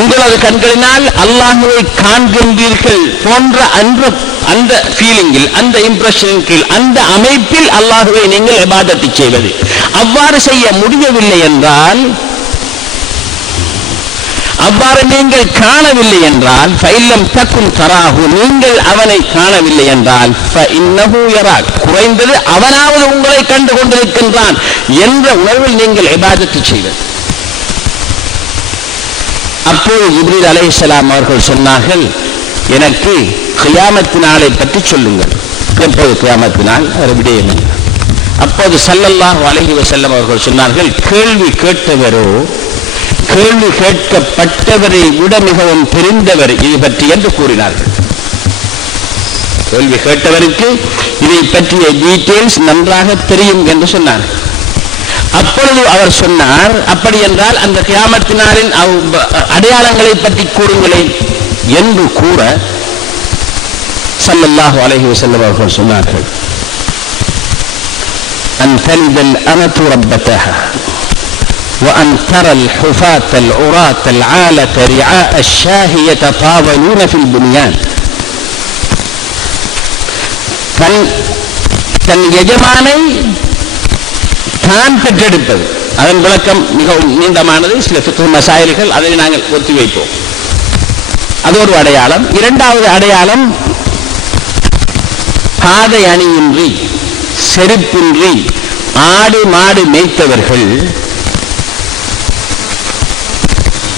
உங்களது கண்களினால் அல்லாஹ்வை காண்கின்றீர்கள் போன்ற அந்த ஃபீலிங்கில், அந்த இம்ப்ரெஷனின் கீழ், அந்த அமைப்பில் அல்லாஹ்வை நீங்கள் இபாதத்து செய்வது. அவ்வாறு செய்ய முடியவில்லை என்றால், அவ்வாறு நீங்கள் காணவில்லை என்றால், ஃபைல்லம் தக்கும் தராஹு, நீங்கள் அவனை காணவில்லை என்றால், ஃபஇன்னஹு யராக், குறைந்தது அவனாவது உங்களை கண்டு கொண்டிருக்கின்றான் என்ற உணர்வில் நீங்கள் இபாதத்து செய்வது. அப்போது ஜிப்ரீல் அலைஹிஸ்ஸலாம் அவர்கள் சொன்னார்கள், எனக்கு கியாமத்து நாளை பற்றி சொல்லுங்கள். எப்போது கியாமத்து நாள்? விடயம். அப்போது ஸல்லல்லாஹு அலைஹி வஸல்லம் அவர்கள் சொன்னார்கள், கேள்வி கேட்டவரோ கேள்வி கேட்கப்பட்டவரை விட மிகவும் தெரிந்தவர் இது பற்றி என்று கூறினார்கள். கேள்வி கேட்டவருக்கு இதை பற்றிய டீட்டெயில்ஸ் நன்றாக தெரியும் என்று சொன்னார்கள். அப்பொழுது அவர் சொன்னார், அப்படி என்றால் அந்த கியாமத்தினாரின் அடையாளங்களை பற்றி கூறுங்களேன் என்று கூற ஸல்லல்லாஹு அலைஹி வஸல்லம் அவர்கள் சொன்னார்கள், அன் தலிதல் அமது ரப்பதஹா وأن ترى الحفاة العراة العالة رعاء الشاه يتطاولون في البنيان. தன் எஜமானை தான் பெற்றெடுப்பது. அதன் விளக்கம் மிகவும் நீண்டமானது, சில ஃபிக்ஹ் மசாயில்கள், அதை நாங்கள் ஒத்தி வைப்போம். அது ஒரு அடையாளம். இரண்டாவது அடையாளம், பாதை அணியின்றி செருப்பின்றி ஆடு மாடு மேய்த்தவர்கள்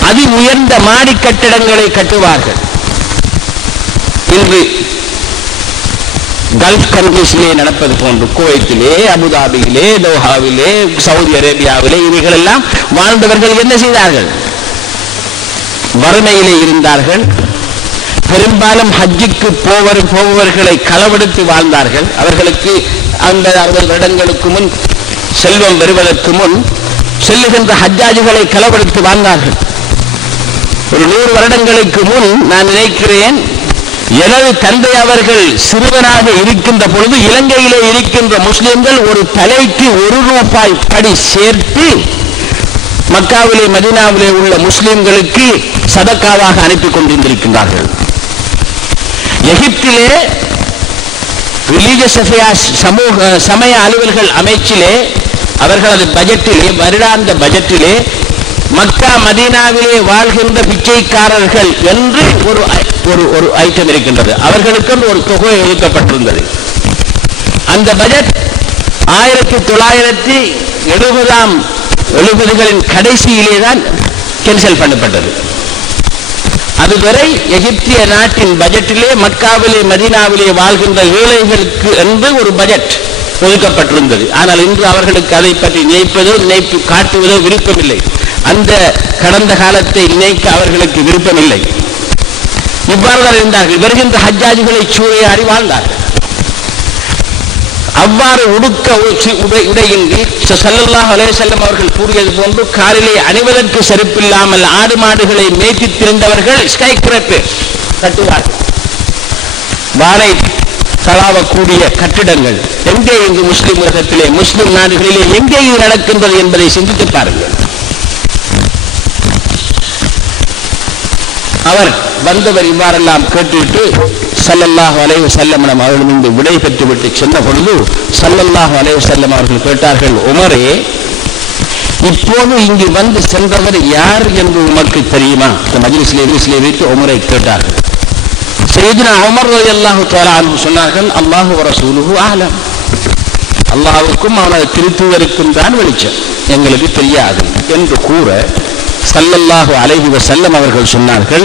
அதி உயர்ந்த மாடி கட்டிடங்களை கட்டுவார்கள். இன்று கல்ஃப் கண்ட்ரீஸிலே நடப்பது போன்று குவைத்திலே, அபுதாபியிலே, தோஹாவிலே, சவுதி அரேபியாவிலே இவைகள் எல்லாம் வாழ்ந்தவர்கள் என்ன செய்தார்கள்? வறுமையிலே இருந்தார்கள். பெரும்பாலும் ஹஜ்ஜுக்கு போபவர்களை களவெடுத்து வாழ்ந்தார்கள். அவர்களுக்கு அந்த 60 வருடங்களுக்கு முன், செல்வம் வருவதற்கு முன் செல்லுகின்ற ஹஜ்ஜாஜுகளை களவெடுத்து வாழ்ந்தார்கள். ஒரு 100 வருடங்களுக்கு முன் நான் நினைக்கிறேன், எனது தந்தை அவர்கள் சிறுவனாக இருக்கின்ற பொழுது இலங்கையிலே இருக்கின்ற முஸ்லிம்கள் ஒரு தலைக்கு 1 ரூபாய் படி சேர்த்து மக்காவிலே மதீனாவிலே உள்ள முஸ்லிம்களுக்கு சதக்காவாக அனுப்பி கொண்டிருக்கின்றார்கள். எகிப்திலே ரிலீஜியஸ் அஃபேர்ஸ் சமய அலுவல்கள் அமைச்சிலே அவர்களது பட்ஜெட்டிலே, வருடாந்த பட்ஜெட்டிலே மக்கா மதீனாவிலே வாழ்கின்ற பிச்சைக்காரர்கள் என்று ஒரு ஐட்டம் இருக்கின்றது. அவர்களுக்கு ஒரு தொகை ஒதுக்கப்பட்டிருந்தது. அந்த பட்ஜெட் 1970களின் கடைசியிலே தான் கேன்சல் பண்ணப்பட்டது. அதுவரை எகிப்திய நாட்டின் பட்ஜெட்டிலே மக்காவிலே மதீனாவிலே வாழ்கின்ற ஏழைகளுக்கு என்று ஒரு பட்ஜெட் ஒதுக்கப்பட்டிருந்தது. ஆனால் இன்று அவர்களுக்கு அதை பற்றி நினைப்பு காட்டுவதோ விருப்பமில்லை. அந்த கடந்த காலத்தை நினைக்க அவர்களுக்கு விருப்பமில்லை. இவ்வாறுதான் இருந்தார்கள். வருகின்ற ஹஜ்ஜாஜுகளை சூறையாடி வாழ்ந்தார்கள். அவ்வாறு உடையின்றி ஸல்லல்லாஹு அலைஹி வஸல்லம் அவர்கள் கூறியது போன்று காலிலே அணிவதற்கு செருப்பில்லாமல் ஆடு மாடுகளை மேய்த்து திரிந்தவர்கள் ஸ்கை கிராப்பர் கட்டுவார்கள். வாழை தளாவக்கூடிய கட்டிடங்கள் எங்கே இங்கு முஸ்லிம் உலகத்திலே, முஸ்லிம் நாடுகளிலே எங்கே இது நடக்கின்றது என்பதை சிந்தித்து பாருங்கள். அவர் வந்தவர் இவ்வாறெல்லாம் கேட்டுவிட்டு ஸல்லல்லாஹு அலைஹி வஸல்லம் அவர்களிடம் விடை பெற்றுவிட்டு சென்ற பொழுது ஸல்லல்லாஹு அலைஹி வஸல்லம் அவர்கள் கேட்டார்கள், உமரே, இப்போது இங்கு வந்து சென்றவர் யார் என்று உமக்கு தெரியுமா? மஜ்லிஸிலே வைத்து உமரை கேட்டார்கள். சையதுனா உமர் ரலியல்லாஹு தஆலா அன்ஹு சொன்னார்கள், அல்லாஹு வ ரசூலுஹு அஅலம், அல்லாஹ்வுக்கும் அவனது திருத்தூதருக்கும் தான் வெளிச்சம், எங்களுக்கு தெரியாது என்று கூற ஸல்லல்லாஹு அலைஹி வஸல்லம் அவர்கள் சொன்னார்கள்,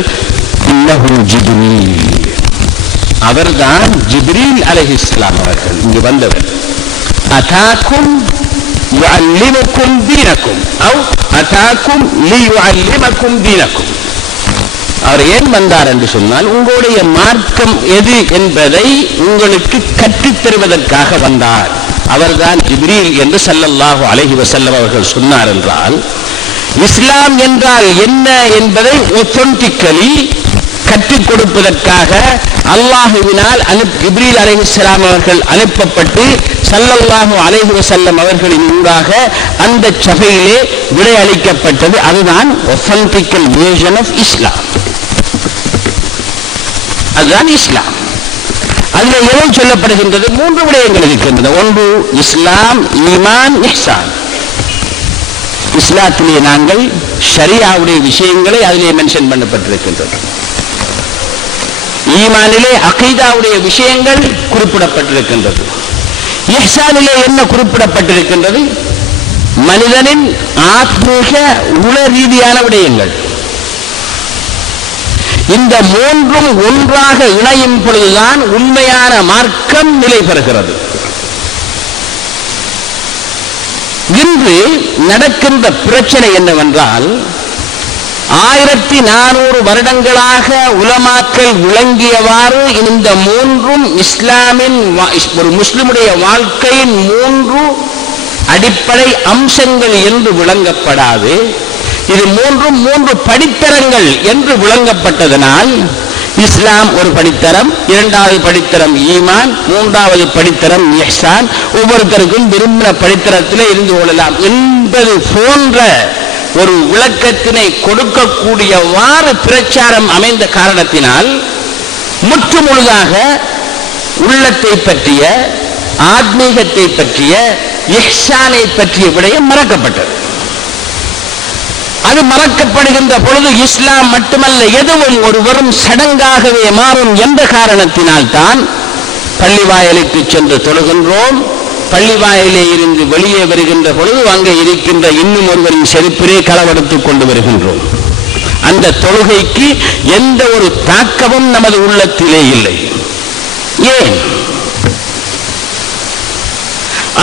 இன்னஹு ஜிப்ரீல், அவர்தான் ஜிப்ரீல் அலைஹிஸ்ஸலாம் அவர்கள் இங்கு வந்தவர். அதாக்கும் யுஅல்லிமுக்கும் தீனக்கும் அவ் அதாக்கும் லியுஅல்லிமக்கும் தீனக்கும். அவர் ஏன் வந்தார் என்று சொன்னால், உங்களுடைய மார்க்கம் எது என்பதை உங்களுக்கு கற்றுத் தருவதற்காக வந்தார். அவர்தான் ஜிப்ரீல் என்று ஸல்லல்லாஹு அலைஹி வஸல்லம் அவர்கள் சொன்னார். என்றால் இஸ்லாம் என்றால் என்ன என்பதை ஒத்தென்டிக்கலி கற்றுக் கொடுப்பதற்காக அல்லாஹுவினால் ஜிப்ரீல் அலைஹிஸ்ஸலாம் அவர்கள் அனுப்பப்பட்டு ஸல்லல்லாஹு அலைஹி வஸல்லம் அவர்களின் ஊடாக அந்த சபையிலே விடையளிக்கப்பட்டது. அதுதான் ஒத்தன்டிக்கல் வேர்ஷன் ஆஃப் இஸ்லாம். அதுதான் இஸ்லாம். அதில் எதை சொல்லப்படுகின்றது? 3 விடயங்கள் இருக்கின்றன. ஒன்று இஸ்லாம், ஈமான், இஹ்சான். இஸ்லாத்திலே நாங்கள் ஷரியாவுடைய விஷயங்களை அதிலே மென்ஷன் பண்ணப்பட்டிருக்கின்றது. ஈமானிலே அகீதாவுடைய விஷயங்கள் குறிப்பிடப்பட்டிருக்கின்றது. இஹ்சானிலே என்ன குறிப்பிடப்பட்டிருக்கின்றது? மனிதனின் ஆத்மீக உள ரீதியான விடயங்கள். இந்த 3ம் ஒன்றாக இணையும் பொழுதுதான் உண்மையான மார்க்கம் நிலை பெறுகிறது. இன்று நடக்கின்ற பிரச்சனை என்னவென்றால், 1400 வருடங்களாக உலமாக்கள் விளங்கியவாறு இந்த 3ம் இஸ்லாமின் ஒரு முஸ்லிமுடைய வாழ்க்கையின் 3 அடிப்படை அம்சங்கள் என்று விளங்கப்படாது. இது 3ம் 3 படித்தரங்கள் என்று விளங்கப்பட்டதனால் இஸ்லாம் ஒரு படித்தரம், 2வது படித்தரம் ஈமான், 3வது படித்தரம் இஹ்சான். ஒவ்வொருத்தருக்கும் விரும்பின படித்தரத்திலே இருந்து கொள்ளலாம் என்பது போன்ற ஒரு விளக்கத்தினை கொடுக்கக்கூடியவாறு பிரச்சாரம் அமைந்த காரணத்தினால் முற்றுமுழுதாக உள்ளத்தை பற்றிய, ஆத்மீகத்தை பற்றிய, இஹ்சானை பற்றிய விடயம் மறக்கப்பட்டது. அது மறக்கப்படுகின்ற பொழுது இஸ்லாம் மட்டுமல்ல, எதுவும் ஒரு வெறும் சடங்காகவே மாறும் என்ற காரணத்தினால் தான் பள்ளிவாயலுக்கு சென்று தொழுகின்றோம். பள்ளிவாயிலே இருந்து வெளியே வருகின்ற பொழுது அங்கே இருக்கின்ற இன்னும் ஒருவரின் செருப்பிலே களவெடுத்துக் கொண்டு வருகின்றோம். அந்த தொழுகைக்கு எந்த ஒரு தாக்கமும் நமது உள்ளத்திலே இல்லை. ஏன்?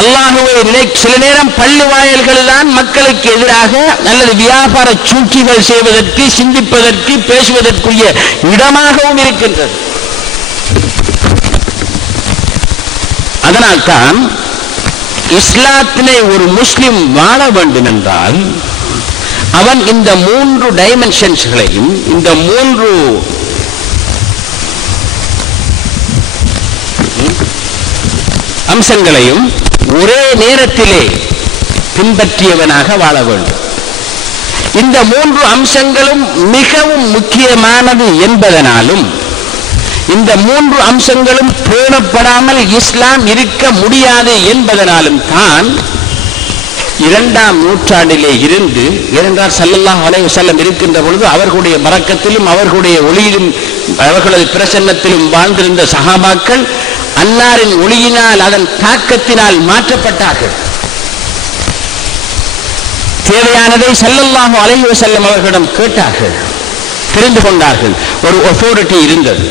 அல்லாஹ்வை சில நேரம் பள்ளி வாயில்கள் தான் மக்களுக்கு எதிராக அல்லது வியாபார சூழ்ச்சிகள் செய்வதற்கு, சிந்திப்பதற்கு, பேசுவதற்குரிய இடமாகவும் இருக்கின்றது. அதனால்தான் இஸ்லாத்திலே ஒரு முஸ்லிம் வாழ வேண்டும் என்றால் அவன் இந்த 3 டைமென்ஷன்ஸ்களையும், இந்த 3 அம்சங்களையும் ஒரே நேரத்திலே பின்பற்றியவனாக வாழ வேண்டும். இந்த 3 அம்சங்களும் மிகவும் முக்கியமானது என்பதனாலும், இந்த 3 அம்சங்களும் பேணப்படாமல் இஸ்லாம் இருக்க முடியாது என்பதனாலும் தான் 2ஆம் நூற்றாண்டிலே இருந்து இரண்டார் ஸல்லல்லாஹு அலைஹி வஸல்லம் இருக்கின்ற பொழுது அவர்களுடைய பரக்கத்திலும் அவர்களுடைய ஒளியிலும் அவர்களது பிரசன்னத்திலும் வாழ்ந்திருந்த சஹாபாக்கள் அன்னாரின் ஒளியினால், அதன் தாக்கத்தினால் மாற்றப்பட்டார்கள். தேவையானதை ஸல்லல்லாஹு அலைஹி வஸல்லம் அவர்களிடம் கேட்டார்கள், தெரிந்து கொண்டார்கள். ஒரு அத்தாரிட்டி இருந்தது.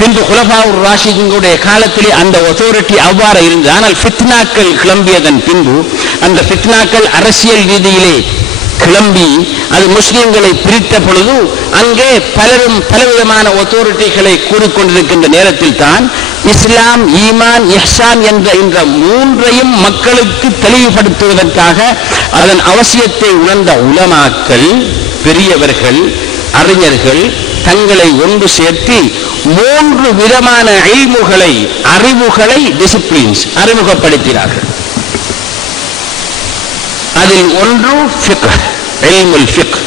பின்பு குலஃபாவுர் ராஷிதீன்களுடைய காலத்திலே அந்த அத்தாரிட்டி அவ்வாறு இருந்தது. ஆனால் ஃபித்னாக்கள் கிளம்பியதன் பின்பு அந்த ஃபித்னாக்கள் அரசியல் ரீதியிலே கிளம்பி அது முஸ்லிம்களை பிரித்த பொழுது அங்கே பலரும் பலவிதமான அத்தாரிட்டிகளை கூறிக்கொண்டிருக்கின்ற நேரத்தில் தான் இஸ்லாம், ஈமான், இஹ்சான் என்ற இந்த 3ஐயும் மக்களுக்கு தெளிவுபடுத்துவதற்காக அதன் அவசியத்தை உணர்ந்த உலமாக்கள், பெரியவர்கள், அறிஞர்கள் தங்களை ஒன்று சேர்த்து 3 விதமான இல்முகளை, அறிவுகளை, டிசிப்ளின்ஸ் அறிமுகப்படுத்தினார்கள். அதில் ஒன்று ஃபிக்ஹ், இல்முல் ஃபிக்ஹ்,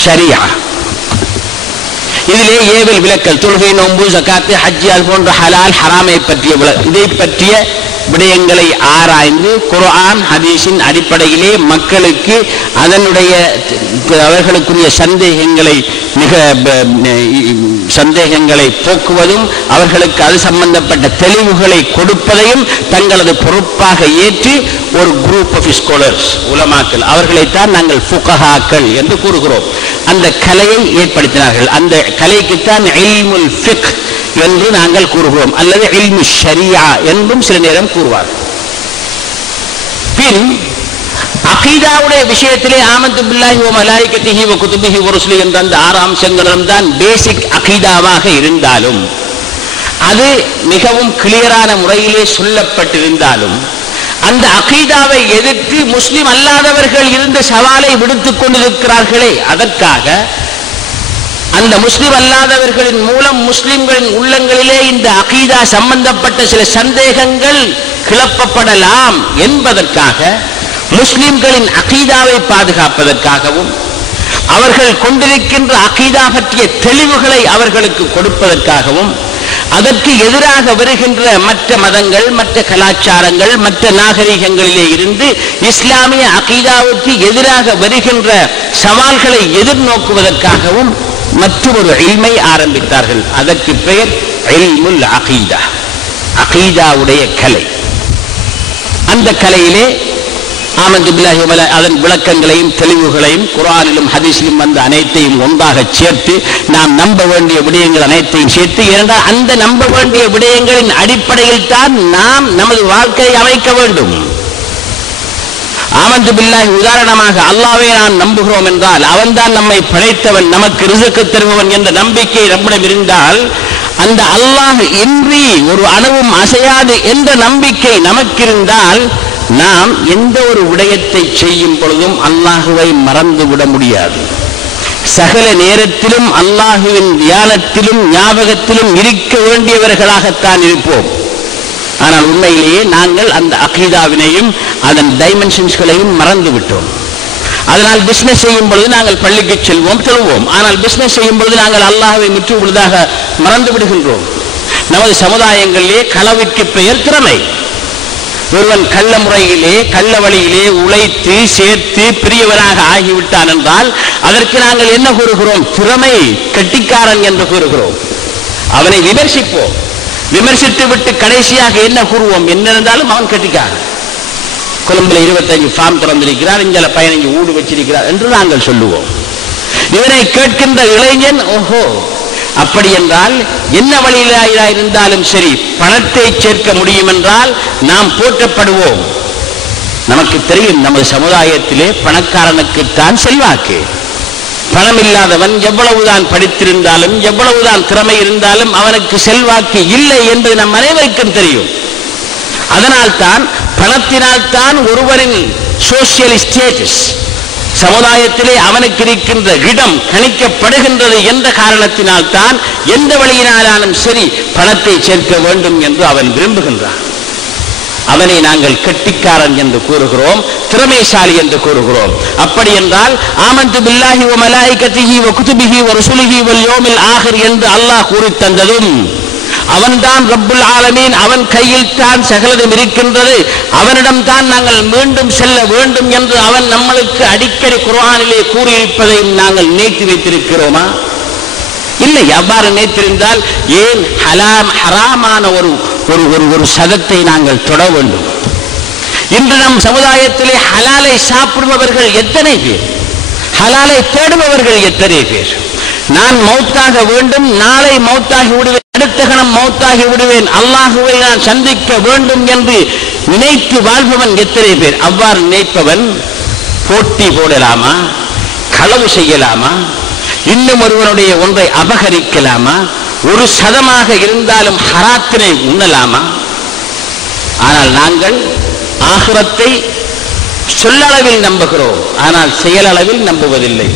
ஷரியா. இதிலே ஏவல் விலக்கல், தொழுகை, நோன்பு, ஜகாத்து, ஹஜ் அது போன்ற ஹலால் ஹராமை பற்றிய இதை பற்றிய விடயங்களை ஆராய்ந்து குர்ஆன் ஹதீஸின் அடிப்படையிலே மக்களுக்கு அதனுடைய அவர்களுக்குரிய சந்தேகங்களை போக்குவதும் அவர்களுக்கு அது சம்பந்தப்பட்ட தெளிவுகளை கொடுப்பதையும் தங்களது பொறுப்பாக ஏற்று ஒரு குரூப் ஆஃப் ஸ்காலர்ஸ், உலமாக்கள், அவர்களைத்தான் நாங்கள் ஃபுகஹாக்கள் என்று கூறுகிறோம், அந்த கலையை ஏற்படுத்தினார்கள். அந்த கலைக்குத்தான் இல்முல் ஃபிக்ஹ் என்று நாங்கள் கூறுகிறோம், அல்லது இல்மு ஷரியா என்றும் சில நேரம் கூறுவார். பின் அகீதாவுடைய விஷயத்திலே ஆமன்து பில்லாஹி வ மலாயிகத்திஹி வ குதுபிஹி வ ருசுலிஹி என்ற அந்த 6 அம்சங்களும் தான் பேசிக் அகீதாவாக இருந்தாலும், அது மிகவும் கிளியரான முறையிலே சொல்லப்பட்டிருந்தாலும், அந்த அகீதாவை எதிர்த்து முஸ்லிம் அல்லாதவர்கள் இருந்த சவாலை விடுத்துக் கொண்டிருக்கிறார்களே, அதற்காக அந்த முஸ்லிம் அல்லாதவர்களின் மூலம் முஸ்லிம்களின் உள்ளங்களிலே இந்த அகீதா சம்பந்தப்பட்ட சில சந்தேகங்கள் கிளப்பப்படலாம் என்பதற்காக, முஸ்லிம்களின் அகீதாவை பாதுகாப்பதற்காகவும், அவர்கள் கொண்டிருக்கின்ற அகீதா பற்றிய தெளிவுகளை அவர்களுக்கு கொடுப்பதற்காகவும், அதற்கு எதிராக வருகின்ற மற்ற மதங்கள், மற்ற கலாச்சாரங்கள், மற்ற நாகரிகங்களிலே இருந்து இஸ்லாமிய அகீதாவுக்கு எதிராக வருகின்ற சவால்களை எதிர்நோக்குவதற்காகவும் மற்றொரு இல்மை ஆரம்பித்தார்கள். அதற்கு பெயர் இல்முல் அகீதா, அகீதாவுடைய கலை. அந்த கலையிலே ஆமன்து பில்லாஹி வ மலாயிகத்திஹி அதன் விளக்கங்களையும் தெளிவுகளையும் குர்ஆனிலும் ஹதீஸிலும் வந்த அனைத்தையும் ஒன்றாக சேர்த்து நாம் நம்ப வேண்டிய விடயங்கள் அனைத்தையும் சேர்த்து, ஏனென்றால் அந்த நம்ப வேண்டிய விடயங்களின் அடிப்படையில் தான் நாம் நமது வாழ்க்கையை அமைக்க வேண்டும். ஆமன்து பில்லாஹி, உதாரணமாக அல்லாஹ்வை நாம் நம்புகிறோம் என்றால் அவன்தான் நம்மை படைத்தவன், நமக்கு ரிஸ்க் தருபவன் என்ற நம்பிக்கை நம்மிடம் இருந்தால், அந்த அல்லாஹ் இன்றி ஒரு அணுவும் அசையாது என்ற நம்பிக்கை நமக்கு இருந்தால், நாம் எந்த ஒரு விடயத்தை செய்யும் பொழுதும் அல்லாஹுவை மறந்துவிட முடியாது. சகல நேரத்திலும் அல்லாஹுவின் தியானத்திலும் ஞாபகத்திலும் இருக்க வேண்டியவர்களாகத்தான் இருப்போம். ஆனால் உண்மையிலேயே நாங்கள் அந்த அகீதாவினையும் அதன் டைமென்ஷன்ஸ்களையும் மறந்து விட்டோம். அதனால் பிசினஸ் செய்யும் பொழுது நாங்கள் பள்ளிக்கு செல்வோம், தொழுவோம். ஆனால் பிசினஸ் செய்யும் பொழுது நாங்கள் அல்லாஹுவை முற்று முழுதாக மறந்து விடுகின்றோம். நமது சமுதாயங்களிலே களவிற்கு பெயர் திறமை. ஒருவன் கள்ள முறையிலே, கள்ள வழியிலே உழைத்து சேர்த்து பெரியவராக ஆகிவிட்டான் என்றால் அதற்கு நாங்கள் என்ன கூறுகிறோம்? திறமை, கெட்டிக்காரன் என்று கூறுகிறோம். அவனை விமர்சிப்போம். விமர்சித்து விட்டு கடைசியாக என்ன கூறுவோம்? என்ன இருந்தாலும் அவன் கெட்டிக்காரன். கொழும்புல 25 ஃபார்ம் திறந்திருக்கிறார், இங்கே 15 ஊடு வச்சிருக்கிறார் என்று நாங்கள் சொல்லுவோம். இதனை கேட்கின்ற இளைஞன், ஓஹோ, அப்படி என்றால் என்ன வழியிலாக இருந்தாலும் சரி பணத்தை சேர்க்க முடியும் என்றால் நாம் போற்றப்படுவோம். நமக்கு தெரியும் நமது சமுதாயத்திலே பணக்காரனுக்குத்தான் செல்வாக்கு. பணம் இல்லாதவன் எவ்வளவுதான் படித்திருந்தாலும் எவ்வளவுதான் திறமை இருந்தாலும் அவனுக்கு செல்வாக்கு இல்லை என்பது நம் அனைவருக்கும் தெரியும். அதனால் தான் பணத்தினால் தான் ஒருவரின் சோசியல் ஸ்டேட்டஸ், சமுதாயத்திலே அவனுக்கு இருக்கின்ற இடம் கணிக்கப்படுகின்றது என்ற காரணத்தினால் தான் எந்த வழியினாலும் சரி பணத்தை சேர்க்க வேண்டும் என்று அவன் விரும்புகின்றான். அவனை நாங்கள் கெட்டிக்காரன் என்று கூறுகிறோம், திறமைசாலி என்று கூறுகிறோம். அப்படி என்றால் ஆமன்து பில்லாஹி வ மலாயிகத்திஹி வ குதுபிஹி வ ருசுலிஹி வல் யௌமில் ஆகிர் என்று அல்லாஹ் கூறி தந்ததும், அவன்தான் ரப்புல் ஆலமீன், அவன் கையில் தான் சகலதும் இருக்கின்றது, அவனிடம் தான் நாங்கள் மீண்டும் செல்ல வேண்டும் என்று அவன் நம்மளுக்கு அடிக்கடி குர்ஆனிலே கூறியிருப்பதையும் நாங்கள் நினைத்து வைத்திருக்கிறோமா? இல்லை. அவ்வாறு நினைத்திருந்தால் ஏன் ஹராமான ஒரு சதத்தை நாங்கள் தொட வேண்டும்? இன்று நம் சமுதாயத்திலே ஹலாலை சாப்பிடுபவர்கள் எத்தனை பேர்? ஹலாலை தேடுபவர்கள் எத்தனை பேர்? நான் மௌத்தாக வேண்டும், நாளை மௌத்தாகி விடுவேன், அடுத்த கணம் மௌத்தாகி விடுவேன், அல்லாஹுவை நான் சந்திக்க வேண்டும் என்று நினைத்து வாழ்பவன் எத்தனை பேர்? அவ்வாறு நினைப்பவன் போட்டி போடலாமா? களவு செய்யலாமா? இன்னும் ஒருவனுடைய ஒன்றை அபகரிக்கலாமா? ஒரு சதமாக இருந்தாலும் ஹராத்தினை உண்ணலாமா? ஆனால் நாங்கள் ஆகிரத்தை சொல்லளவில் நம்புகிறோம், ஆனால் செயலளவில் நம்புவதில்லை.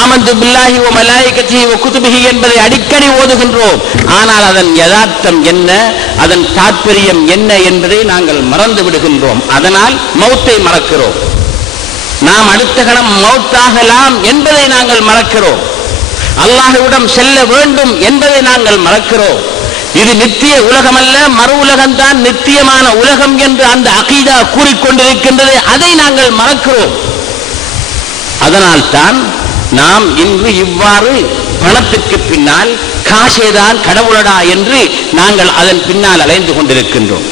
ஆமன்து பில்லாஹி வ மலாயிகத்திஹி வ குதுபிஹி என்பதை அடிக்கடி ஓதுகின்றோம், ஆனால் அதன் யதார்த்தம் என்ன, அதன் தாற்பயம் என்ன என்பதை நாங்கள் மறந்து விடுகின்றோம். அதனால் மௌத்தை மறக்கிறோம். நாம் அடுத்த கணம் மௌத்தாகலாம் என்பதை நாங்கள் மறக்கிறோம். அல்லாஹ்விடம் செல்ல வேண்டும் என்பதை நாங்கள் மறக்கிறோம். இது நித்திய உலகம் அல்ல, மறு உலகம்தான் நித்தியமான உலகம் என்று அந்த அகீதா கூறிக்கொண்டிருக்கின்றது, அதை நாங்கள் மறக்கிறோம். அதனால் தான் நாம் இன்று இவ்வாறு பணத்துக்கு பின்னால் காசேதான் கடவுளடா என்று நாங்கள் அதன் பின்னால் அலைந்து கொண்டிருக்கின்றோம்.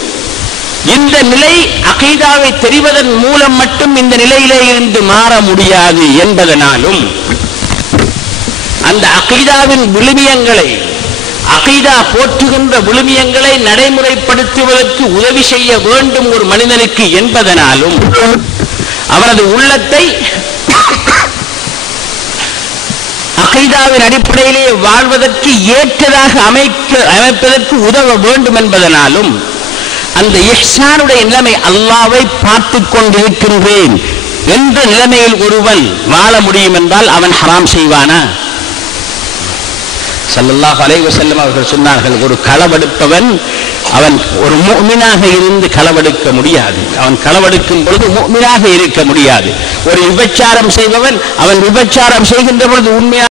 இந்த நிலை அகீதாவை தெரிவதன் மூலம் மட்டும் இந்த நிலையிலே இருந்து மாற முடியாது என்பதனாலும் அந்த அகீதாவின் விழுமியங்களை, அகீதா போற்றுகின்ற விழுமியங்களை நடைமுறைப்படுத்துவதற்கு உதவி செய்ய வேண்டும் ஒரு மனிதனுக்கு என்பதனாலும் அவனது உள்ளத்தை அகீதாவின் அடிப்படையிலே வாழ்வதற்கு ஏற்றதாக அமைப்பதற்கு உதவ வேண்டும் என்பதனாலும் அந்த இஹ்சானுடைய நிலைமை, அல்லாஹ்வை பார்த்துக் கொண்டிருக்கின்றேன் என்ற நிலைமையில் ஒருவன் வாழ முடியும் என்றால் அவன் ஹராம் செய்வானா? ஸல்லல்லாஹு அலைஹி வஸல்லம் அவர்கள் சொன்னார்கள், ஒரு களவெடுப்பவன் அவன் ஒரு முஃமினாக இருந்து களவெடுக்க முடியாது. அவன் களவெடுக்கும் பொழுது முஃமினாக இருக்க முடியாது. ஒரு விபச்சாரம் செய்பவன் அவன் விபச்சாரம் செய்கின்ற பொழுது உண்மையாக